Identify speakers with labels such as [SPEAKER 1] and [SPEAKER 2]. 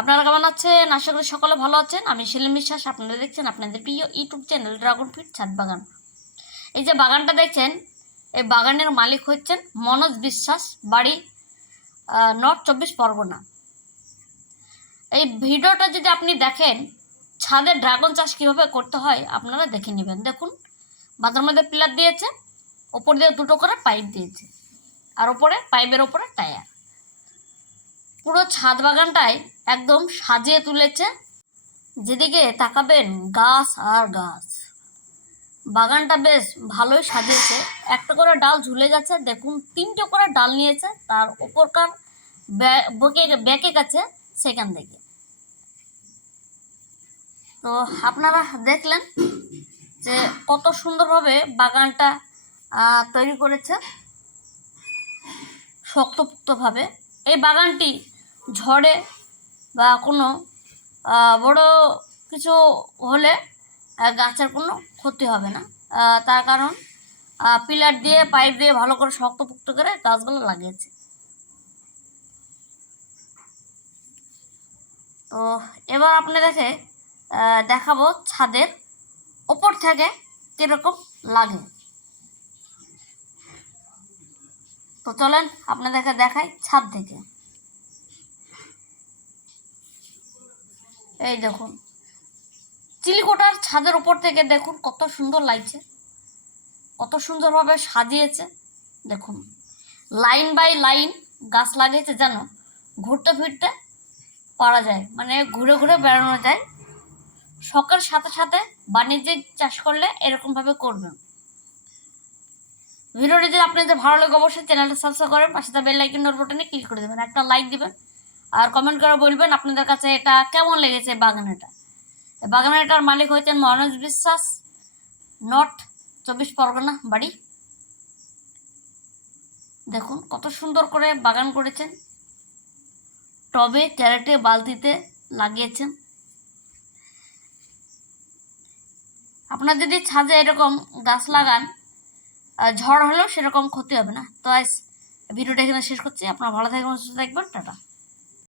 [SPEAKER 1] আপনারা কেমন আছেন? আশা করি সকলে ভালো আছেন। আমি সেলিম বিশ্বাস। আপনারা দেখছেন আপনাদের প্রিয় ইউটিউব চ্যানেল ড্রাগন ফ্রুট ছাদ বাগান। এই যে বাগানটা দেখছেন, এই বাগানের মালিক হচ্ছেন মনোজ বিশ্বাস, বাড়ি নর্থ চব্বিশ পরগনা। এই ভিডিওটা যদি আপনি দেখেন, ছাদে ড্রাগন চাষ কীভাবে করতে হয় আপনারা দেখে নেবেন। দেখুন বাজার মধ্যে পিলার দিয়েছে, ওপর দিয়ে দুটো করে পাইপ দিয়েছে, আর ওপরে পাইপের ওপরে টায়ার। পুরো ছাদ বাগানটাই একদম সাজিয়ে তুলেছে। যেদিকে তাকাবেন গাছ আর গাছ। বাগানটা বেশ ভালোই সাজিয়েছে। একটা করে ডাল ঝুলে গেছে। দেখুন, তিনটে করে ডাল নিয়েছে। তার ওপরকার বকে বেঁকে গেছে সেখান থেকে। তো আপনারা দেখলেন যে কত সুন্দরভাবে বাগানটা তৈরি করেছে। শক্তপোক্তভাবে। এই বাগানটি ঝড়ে বা কোনো বড় কিছু হলে গাছের কোনো ক্ষতি হবে না। তার কারণ পিলার দিয়ে, পাইপ দিয়ে ভালো করে শক্তপোক্ত করে গাছগুলো লাগিয়েছে। তো এবার আপনাদেরকে দেখাবো ছাদের ওপর থেকে কীরকম লাগে। তো চলেন আপনাদেরকে দেখাই ছাদ থেকে। এই দেখুন। চিলিকোটার ছাদের উপর থেকে দেখুন কত সুন্দর লাগছে। কত সুন্দরভাবে সাজিয়েছে। দেখুন, লাইন বাই লাইন গাছ লাগিয়েছে যেন ঘুরতে ফিরতে পারা যায় মানে ঘুরে ঘুরে বেড়ানো যায়। শখের সাথে সাথে বাণিজ্যিক চাষ করলে এরকমভাবে করবেন। ভিডিওটি যদি আপনাদের ভালো লাগে, অবশ্যই চ্যানেলটা সাবস্ক্রাইব করেন পাশে বেল লাইকন বাটনে ক্লিক করে দেবেন। একটা লাইক দিবেন। আর কমেন্ট করে বলবেন আপনাদের কাছে এটা কেমন লেগেছে বাগানেটা। বাগানেটার মালিক হয়েছেন মনোজ বিশ্বাস নর্থ চব্বিশ পরগনা বাড়ি। দেখুন কত সুন্দর করে বাগান করেছেন। টবে, ক্যারেটে, বালতিতে লাগিয়েছেন। আপনার যদি ছাদে এরকম গাছ লাগান ঝড় হলেও সেরকম ক্ষতি হবে না। তো আজ ভিডিওটা এখানে শেষ করছি। আপনারা ভালো থাকবেন, সুস্থ থাকবেন, টাটা।